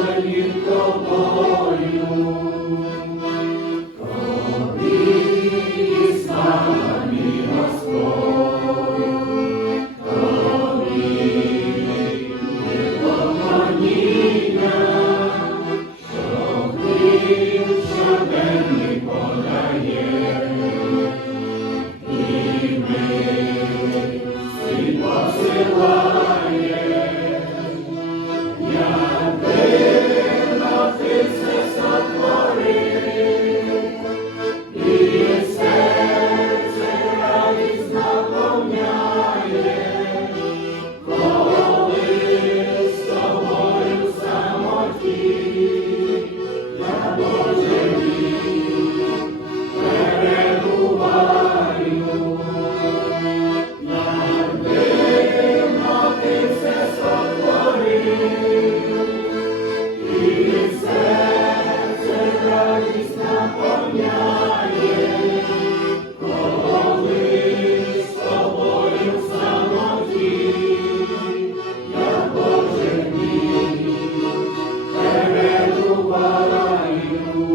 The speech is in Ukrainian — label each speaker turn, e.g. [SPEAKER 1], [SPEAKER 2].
[SPEAKER 1] Господи, від тобою. Cristo é santo. Спасибо.